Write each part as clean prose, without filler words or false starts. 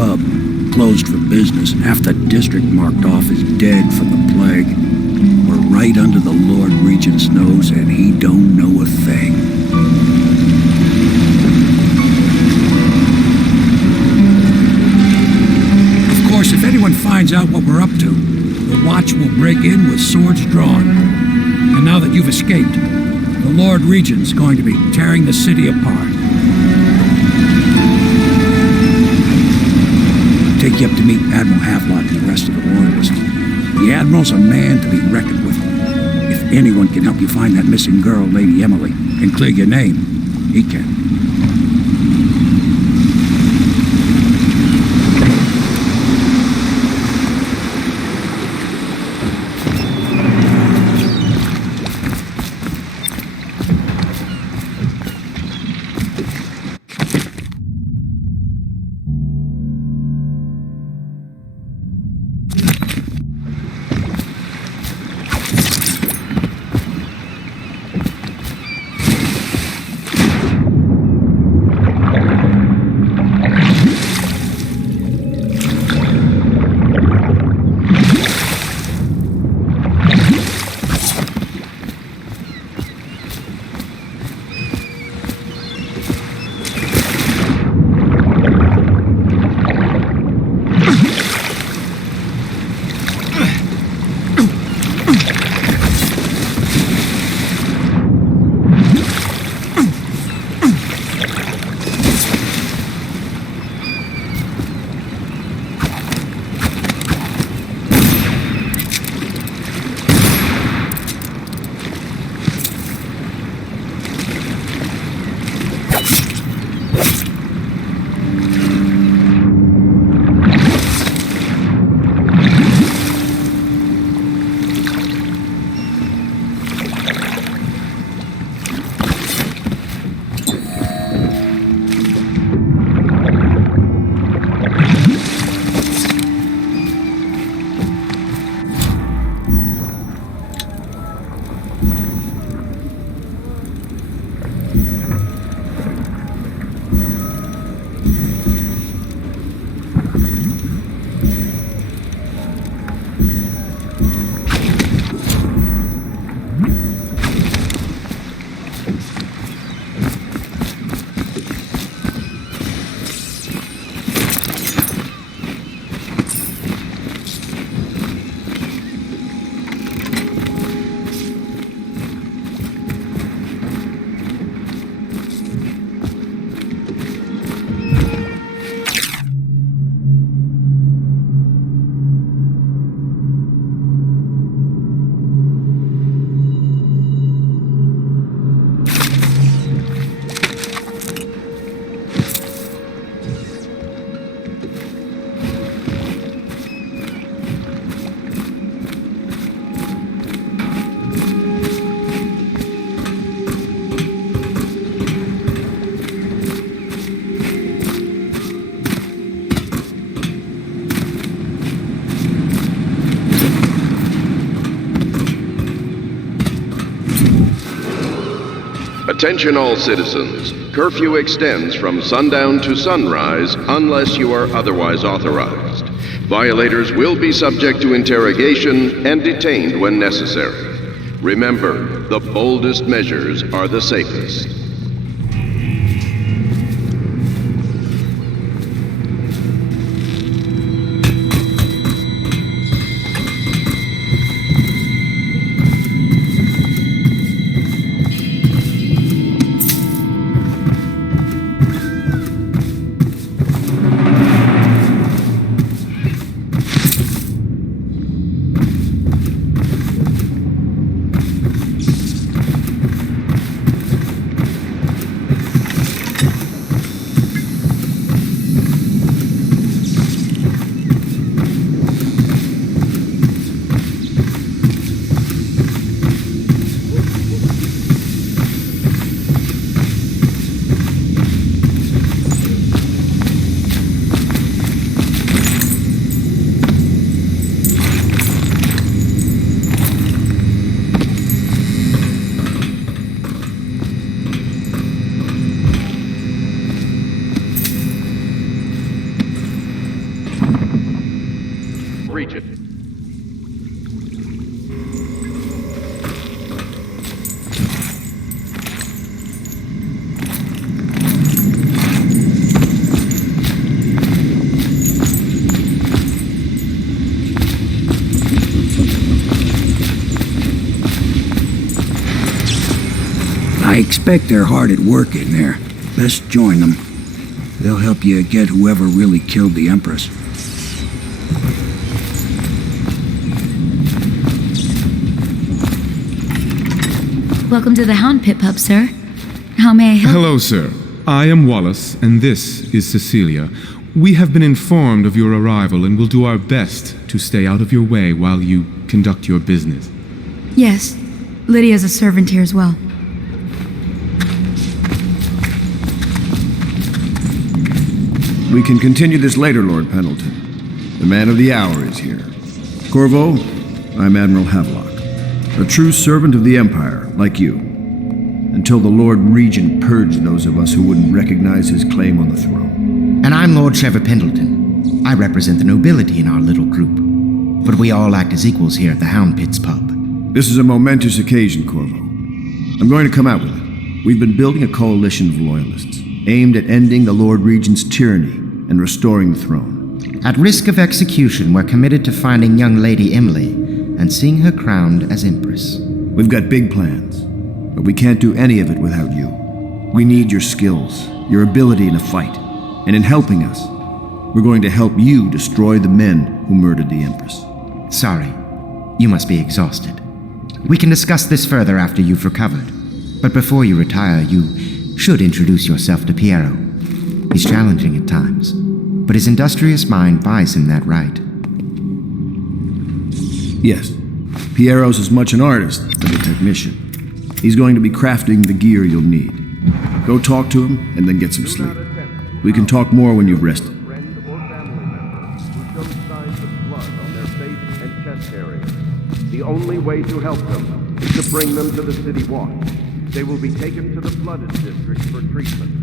pub, closed for business, and half the district marked off as dead from the plague. We're right under the Lord Regent's nose, and he don't know a thing. Of course, if anyone finds out what we're up to, the Watch will break in with swords drawn. And now that you've escaped, the Lord Regent's going to be tearing the city apart. Take you up to meet Admiral Havelock and the rest of the Royalists. The Admiral's a man to be reckoned with. If anyone can help you find that missing girl, Lady Emily, and clear your name, he can. Attention all citizens. Curfew extends from sundown to sunrise unless you are otherwise authorized. Violators will be subject to interrogation and detained when necessary. Remember, the boldest measures are the safest. Regent. I expect they're hard at work in there. Best join them. They'll help you get whoever really killed the Empress. Welcome to the Hound Pit Pub, sir. How may I help? Hello, sir. I am Wallace, and this is Cecilia. We have been informed of your arrival and will do our best to stay out of your way while you conduct your business. Yes. Lydia's a servant here as well. We can continue this later, Lord Pendleton. The man of the hour is here. Corvo, I'm Admiral Havelock, a true servant of the Empire, like you, until the Lord Regent purged those of us who wouldn't recognize his claim on the throne. And I'm Lord Trevor Pendleton. I represent the nobility in our little group, but we all act as equals here at the Hound Pit's pub. This is a momentous occasion, Corvo. I'm going to come out with it. We've been building a coalition of loyalists, aimed at ending the Lord Regent's tyranny and restoring the throne. At risk of execution, we're committed to finding young Lady Emily and seeing her crowned as Empress. We've got big plans, but we can't do any of it without you. We need your skills, your ability in a fight, and in helping us, we're going to help you destroy the men who murdered the Empress. Sorry, you must be exhausted. We can discuss this further after you've recovered, but before you retire, you should introduce yourself to Piero. He's challenging at times, but his industrious mind buys him that right. Yes, Piero's as much an artist as a technician. He's going to be crafting the gear you'll need. Go talk to him and then get some sleep. We can talk more when you've rested. Friend or family member who shows signs of blood on their face and chest area. The only way to help them is to bring them to the city watch. They will be taken to the flooded district for treatment.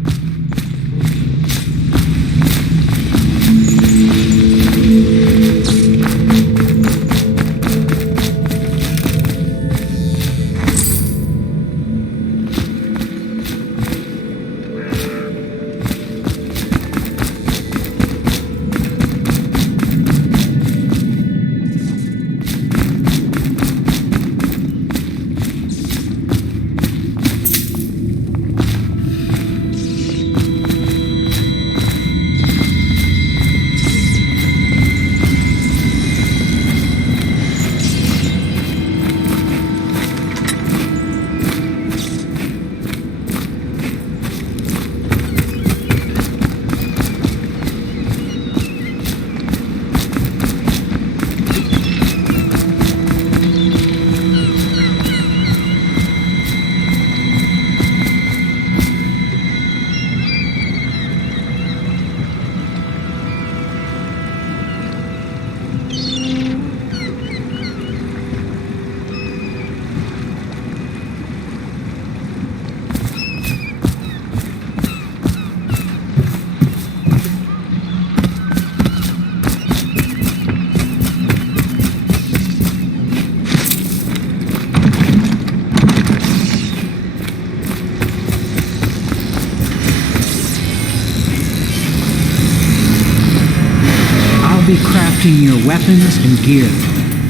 Be crafting your weapons and gear,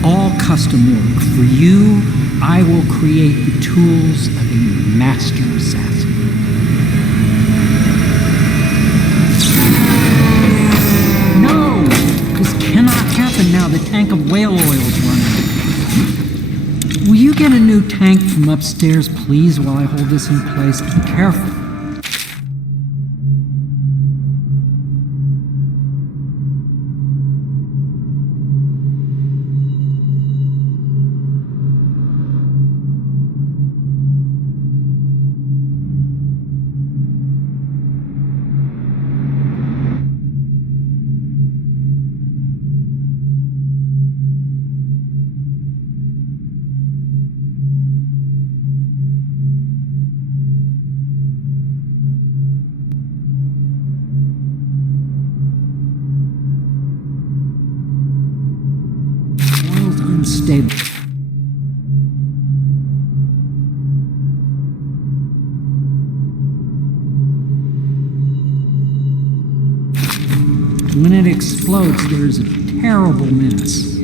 all custom work. For you, I will create the tools of a master assassin. No! This cannot happen now. The tank of whale oil is running. Will you get a new tank from upstairs, please, while I hold this in place? Be careful. stable. When it explodes, there's a terrible mess.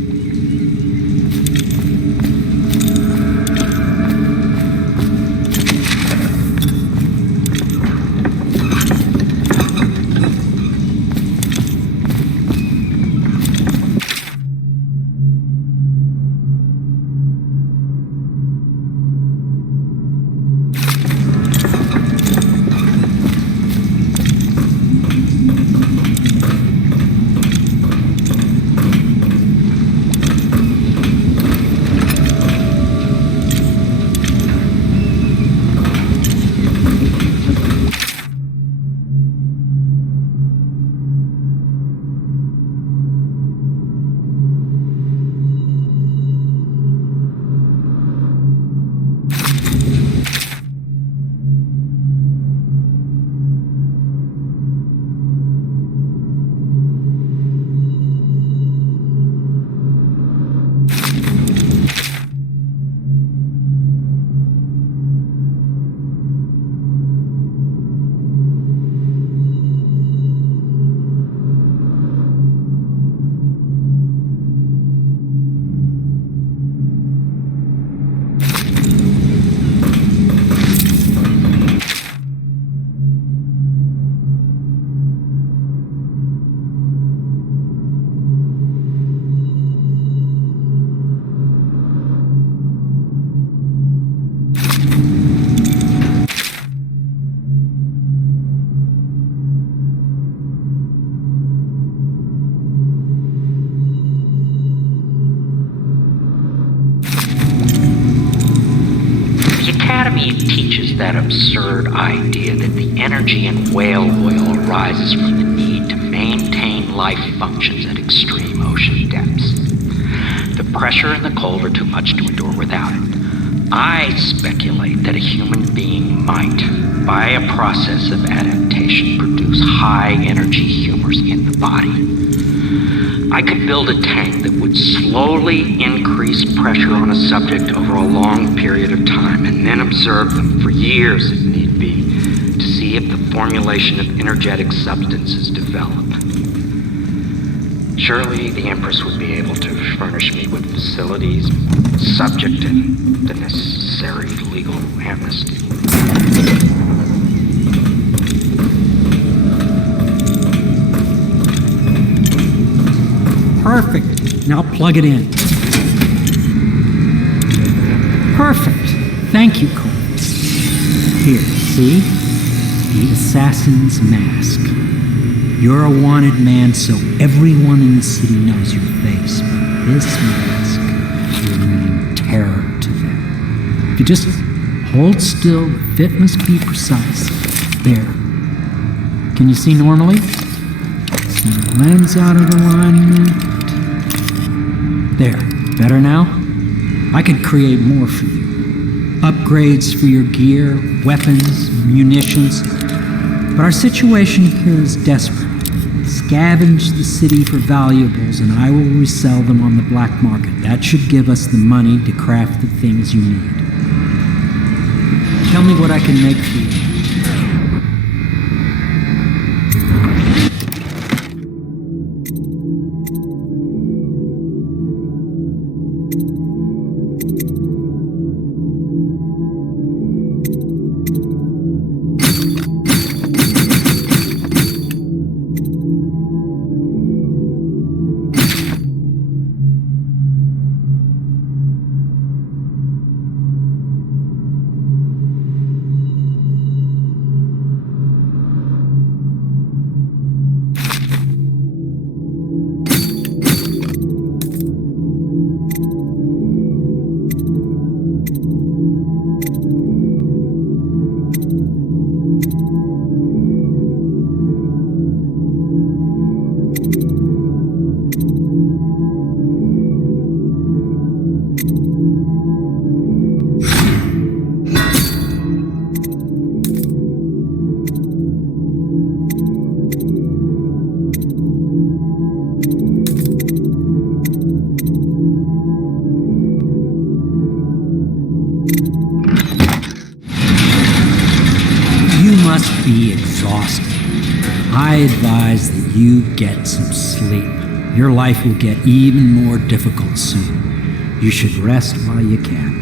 That absurd idea that the energy in whale oil arises from the need to maintain life functions at extreme ocean depths. The pressure and the cold are too much to endure without it. I speculate that a human being might, by a process of adaptation, produce high-energy humors in the body. I could build a tank that would slowly increase pressure on a subject over a long period of time and then observe them for years if need be to see if the formulation of energetic substances develop. Surely the Empress would be able to furnish me with facilities, subject and the necessary legal amnesty. Perfect. Now plug it in. Perfect. Thank you, Cole. Here, see? The assassin's mask. You're a wanted man, so everyone in the city knows your face, but this mask will mean terror to them. If you just hold still, the fit must be precise. There. Can you see normally? See the lens out of alignment. There, better now? I could create more for you. Upgrades for your gear, weapons, munitions. But our situation here is desperate. Scavenge the city for valuables and I will resell them on the black market. That should give us the money to craft the things you need. Tell me what I can make for you. I advise that you get some sleep. Your life will get even more difficult soon. You should rest while you can.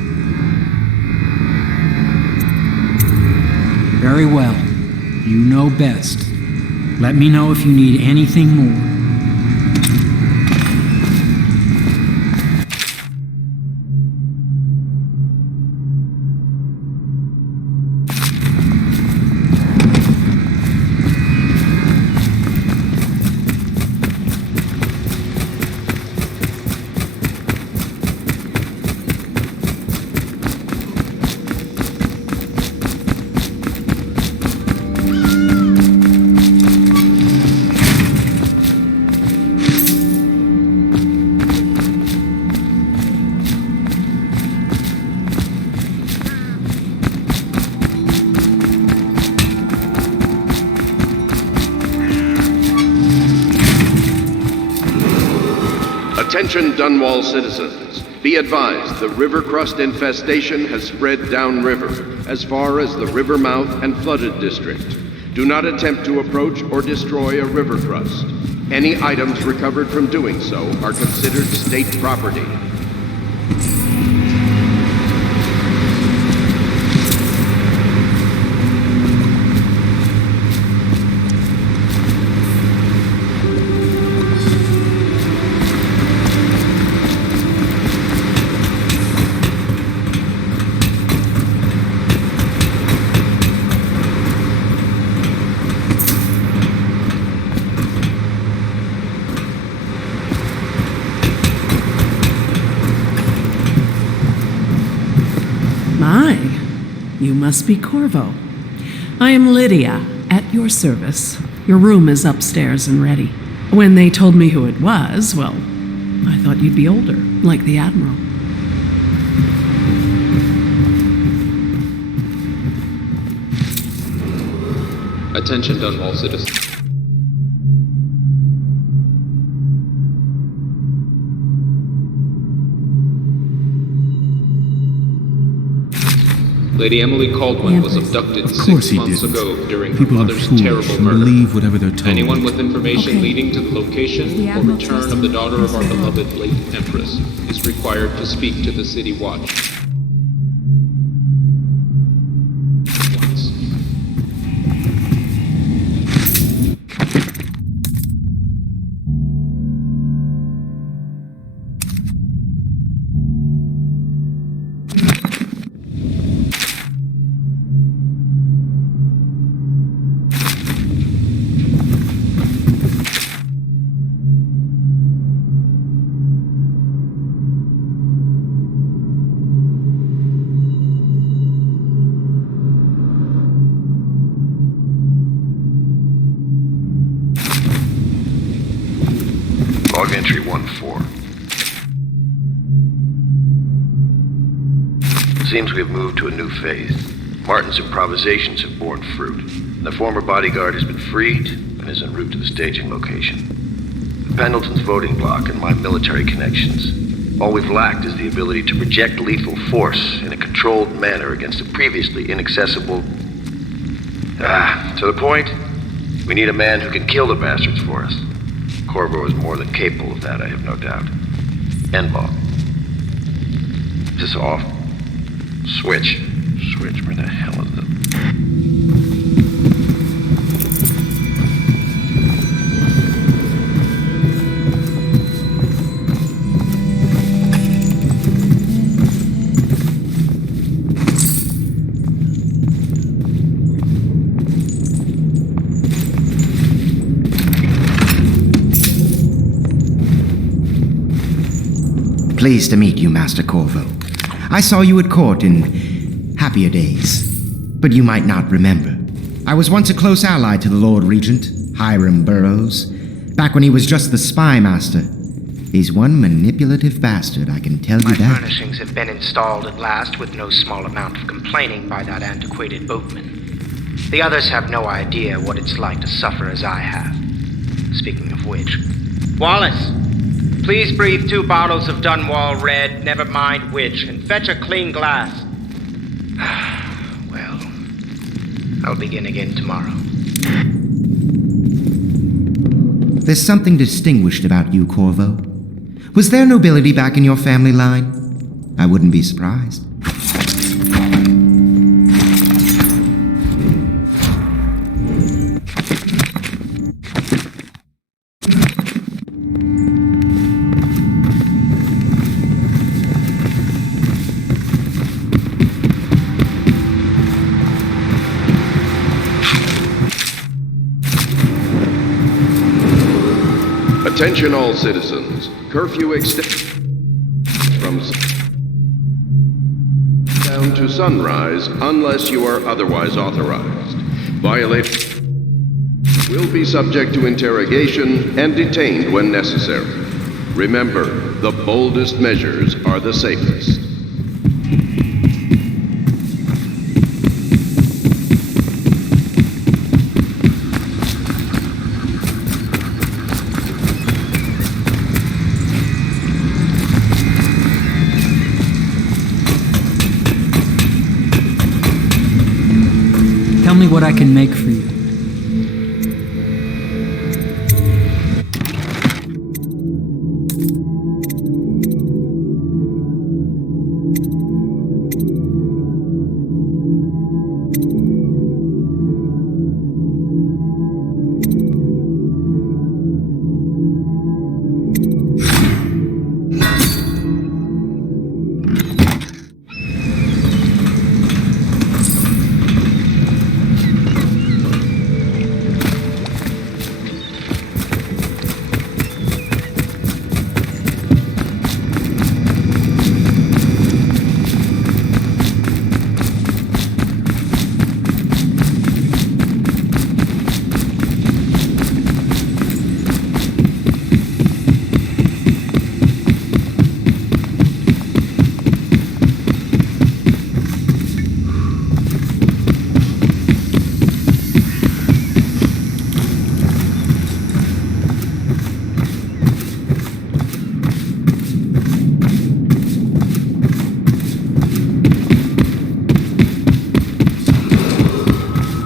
Very well. You know best. Let me know if you need anything more. Attention Dunwall citizens. Be advised, the river crust infestation has spread downriver, as far as the river mouth and flooded district. Do not attempt to approach or destroy a river crust. Any items recovered from doing so are considered state property. You must be Corvo. I am Lydia, at your service. Your room is upstairs and ready. When they told me who it was, well, I thought you'd be older, like the Admiral. Attention Dunwall citizens. Lady Emily Caldwell was abducted 6 months ago during her mother's terrible murder. Believe whatever they're told. Anyone with information leading to the location or return of the daughter of our beloved late Empress is required to speak to the City Watch. Log entry 1-4. Seems we have moved to a new phase. Martin's improvisations have borne fruit. The former bodyguard has been freed and is en route to the staging location. Pendleton's voting block and my military connections. All we've lacked is the ability to project lethal force in a controlled manner against a previously inaccessible... to the point, we need a man who can kill the bastards for us. Corvo is more than capable of that, I have no doubt. N-ball. Is this off? Switch. Switch, where the hell is it? Pleased to meet you, Master Corvo. I saw you at court in happier days, but you might not remember. I was once a close ally to the Lord Regent, Hiram Burroughs, back when he was just the spy master. He's one manipulative bastard, I can tell you that. My furnishings have been installed at last with no small amount of complaining by that antiquated boatman. The others have no idea what it's like to suffer as I have. Speaking of which... Wallace! Please breathe 2 bottles of Dunwall Red, never mind which, and fetch a clean glass. Well, I'll begin again tomorrow. There's something distinguished about you, Corvo. Was there nobility back in your family line? I wouldn't be surprised. Attention all citizens. Curfew extends from down to sunrise unless you are otherwise authorized. Violators will be subject to interrogation and detained when necessary. Remember, the boldest measures are the safest. Tell me what I can make for you.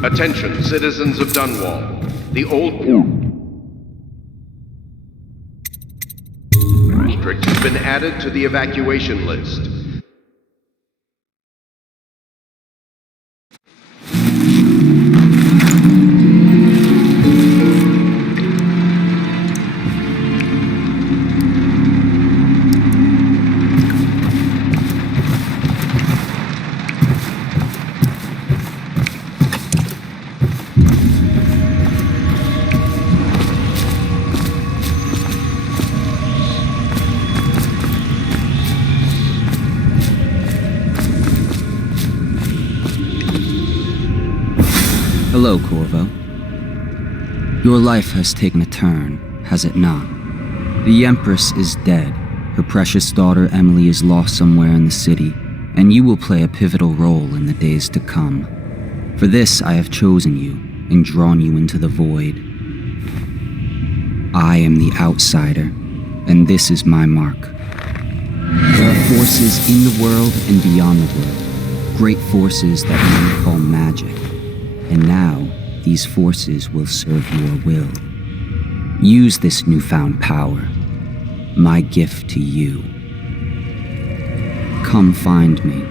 Attention, citizens of Dunwall. The old district has been added to the evacuation list. Hello, Corvo. Your life has taken a turn, has it not? The Empress is dead. Her precious daughter Emily is lost somewhere in the city, and you will play a pivotal role in the days to come. For this, I have chosen you and drawn you into the void. I am the outsider, and this is my mark. There are forces in the world and beyond the world, great forces that men call magic. And now, these forces will serve your will. Use this newfound power, my gift to you. Come find me.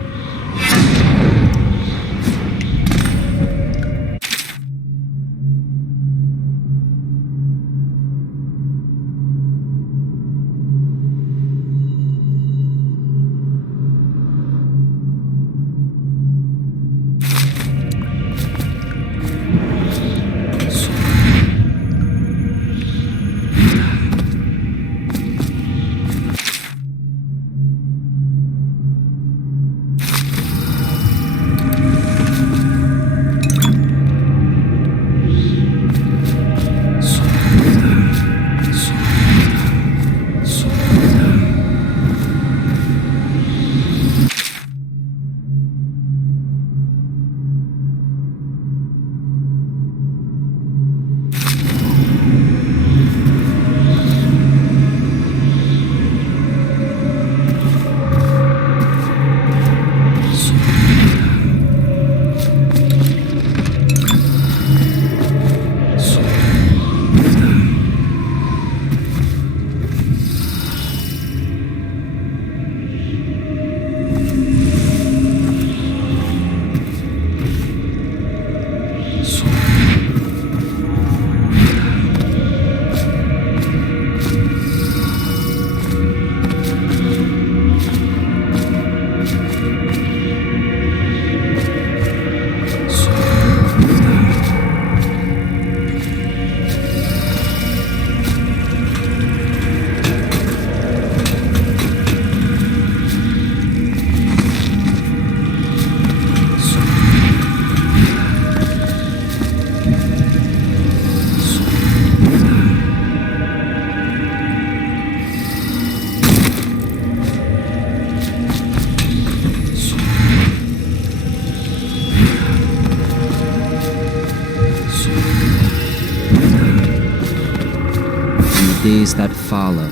days that follow,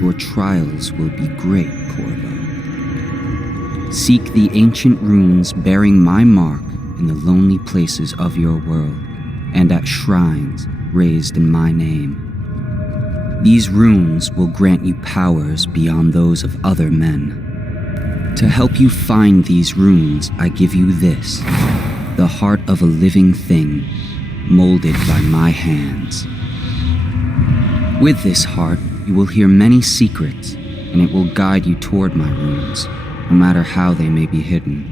your trials will be great, Corvo. Seek the ancient runes bearing my mark in the lonely places of your world, and at shrines raised in my name. These runes will grant you powers beyond those of other men. To help you find these runes, I give you this, the heart of a living thing, molded by my hands. With this heart, you will hear many secrets, and it will guide you toward my runes, no matter how they may be hidden.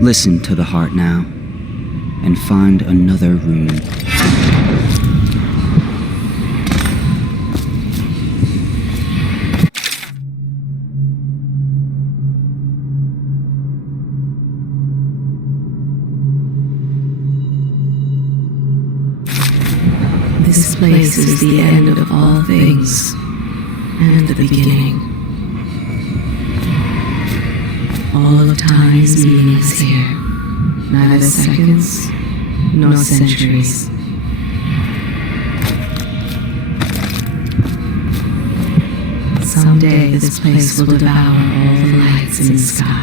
Listen to the heart now, and find another rune. This place is the end of all things, and the beginning. All of time's meanings here, neither seconds nor centuries. Someday this place will devour all the lights in the sky.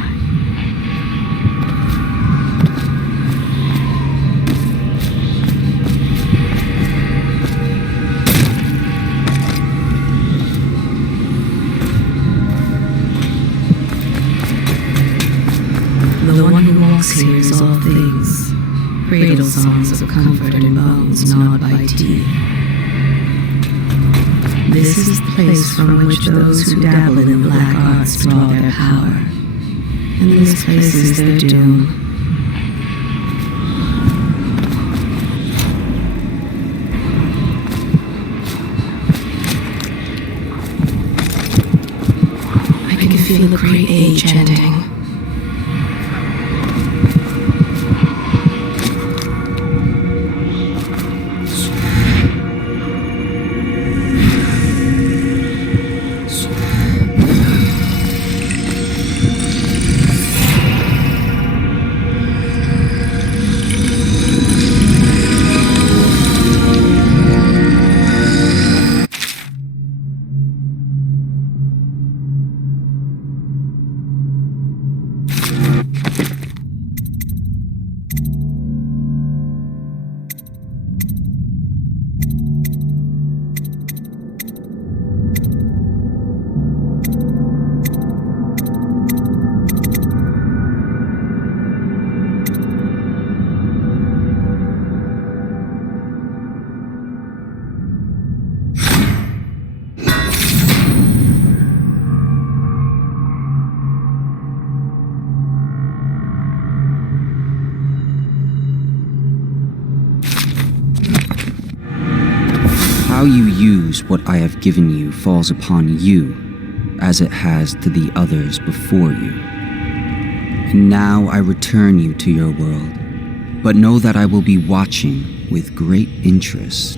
The one who walks here is all things. Cradle songs of comfort and bones gnawed by teeth. This is the place from which those who dabble in black arts draw their power. And this place is their doom. I can feel a great age ending. How you use what I have given you falls upon you, as it has to the others before you. And now I return you to your world, but know that I will be watching with great interest.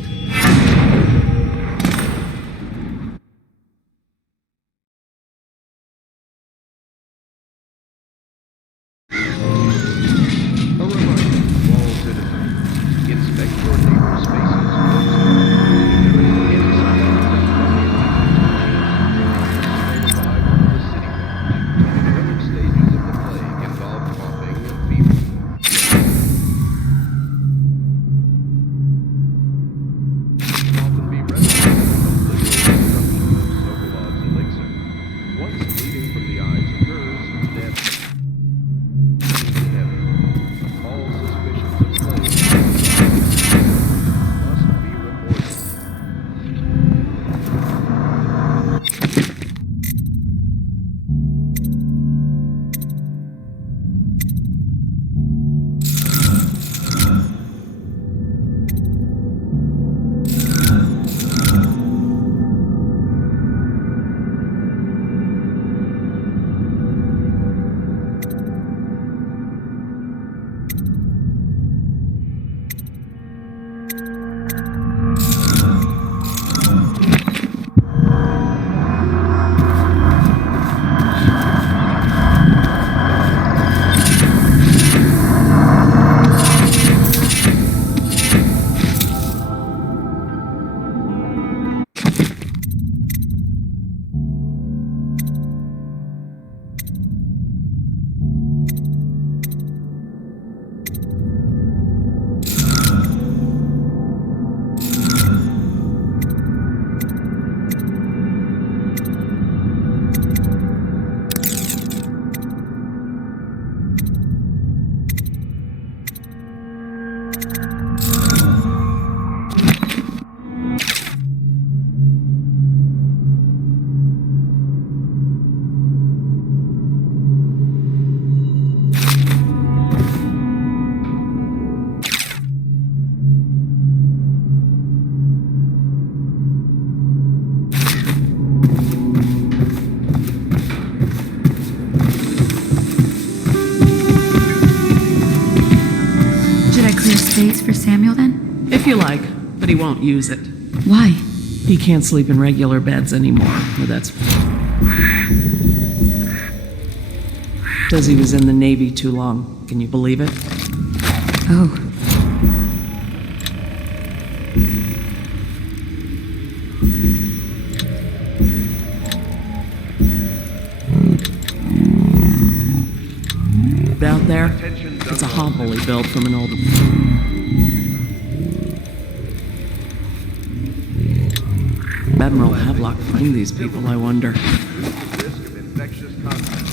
for Samuel, then? If you like, but he won't use it. Why? He can't sleep in regular beds anymore. Well, that's... Says he was in the Navy too long. Can you believe it? Oh. Out there, it's a hovel he built from an old... Admiral Havelock find these people, I wonder. Risk of infectious contact.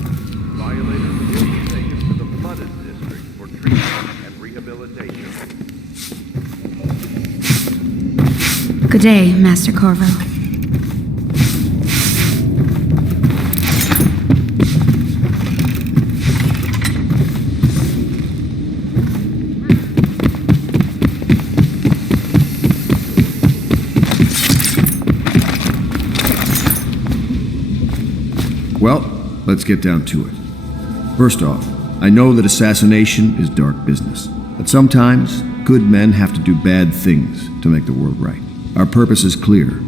Violators will be taken to the flooded district for treatment and rehabilitation. Good day, Master Corvo. Well, let's get down to it. First off, I know that assassination is dark business, but sometimes good men have to do bad things to make the world right. Our purpose is clear.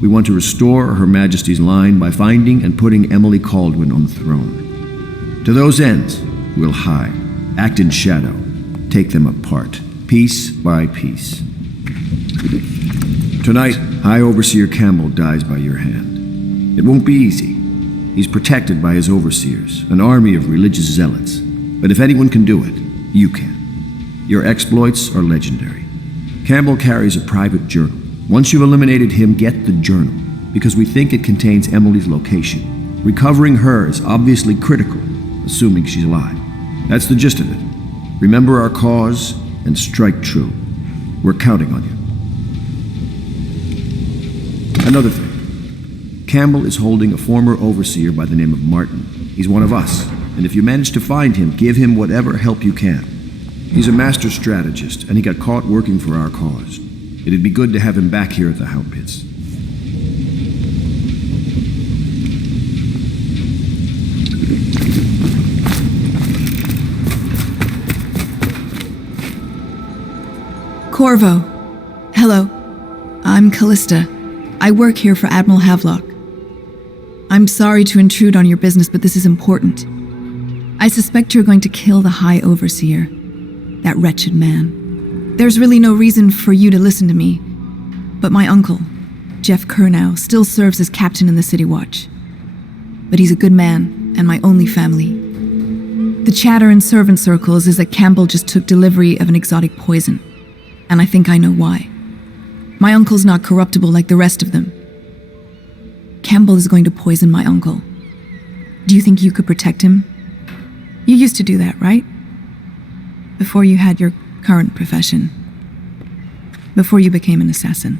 We want to restore Her Majesty's line by finding and putting Emily Kaldwin on the throne. To those ends, we'll hide, act in shadow, take them apart, piece by piece. Tonight, High Overseer Campbell dies by your hand. It won't be easy. He's protected by his overseers, an army of religious zealots. But if anyone can do it, you can. Your exploits are legendary. Campbell carries a private journal. Once you've eliminated him, get the journal, because we think it contains Emily's location. Recovering her is obviously critical, assuming she's alive. That's the gist of it. Remember our cause and strike true. We're counting on you. Another thing. Campbell is holding a former overseer by the name of Martin. He's one of us, and if you manage to find him, give him whatever help you can. He's a master strategist, and he got caught working for our cause. It'd be good to have him back here at the Hound Pits. Corvo. Hello. I'm Callista. I work here for Admiral Havelock. I'm sorry to intrude on your business, but this is important. I suspect you're going to kill the High Overseer, that wretched man. There's really no reason for you to listen to me, but my uncle, Jeff Kernow, still serves as captain in the City Watch. But he's a good man, and my only family. The chatter in servant circles is that Campbell just took delivery of an exotic poison, and I think I know why. My uncle's not corruptible like the rest of them. Campbell is going to poison my uncle. Do you think you could protect him? You used to do that, right? Before you had your current profession. Before you became an assassin.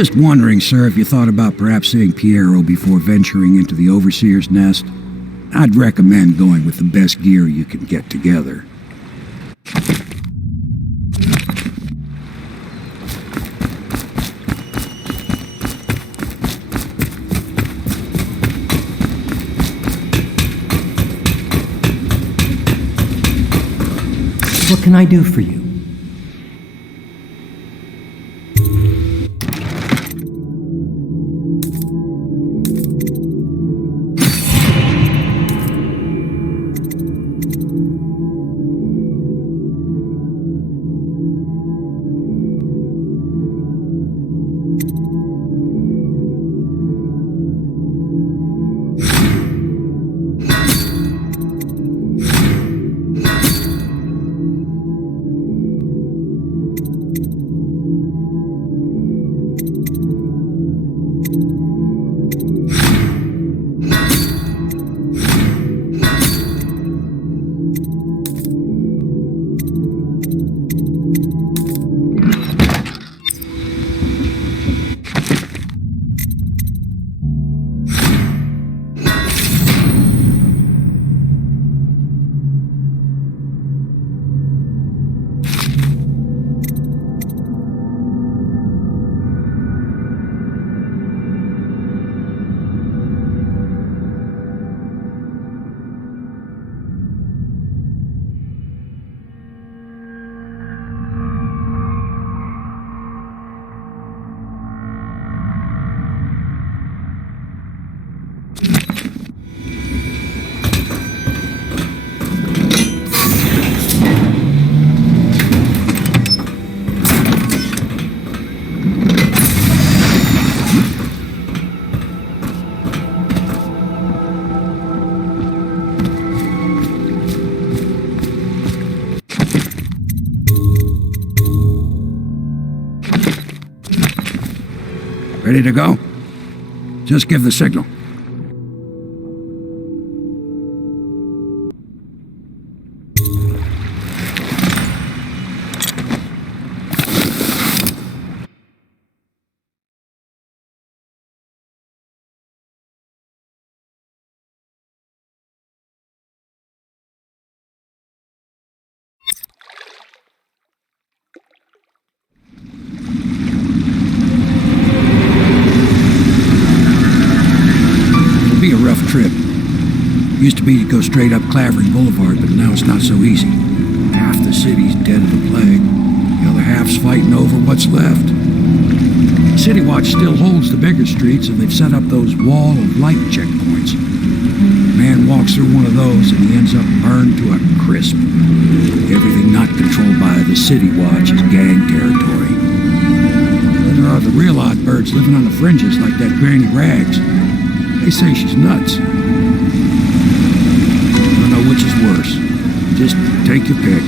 Just wondering, sir, if you thought about perhaps seeing Piero before venturing into the Overseer's nest. I'd recommend going with the best gear you can get together. What can I do for you? Ready to go? Just give the signal. Trip. Used to be to go straight up Clavering Boulevard, but now it's not so easy. Half the city's dead of the plague. The other half's fighting over what's left. City Watch still holds the bigger streets, and they've set up those wall of light checkpoints. A man walks through one of those, and he ends up burned to a crisp. Everything not controlled by the City Watch is gang territory. Then there are the real odd birds living on the fringes like that Granny Rags. They say she's nuts. I don't know which is worse. Just take your pick.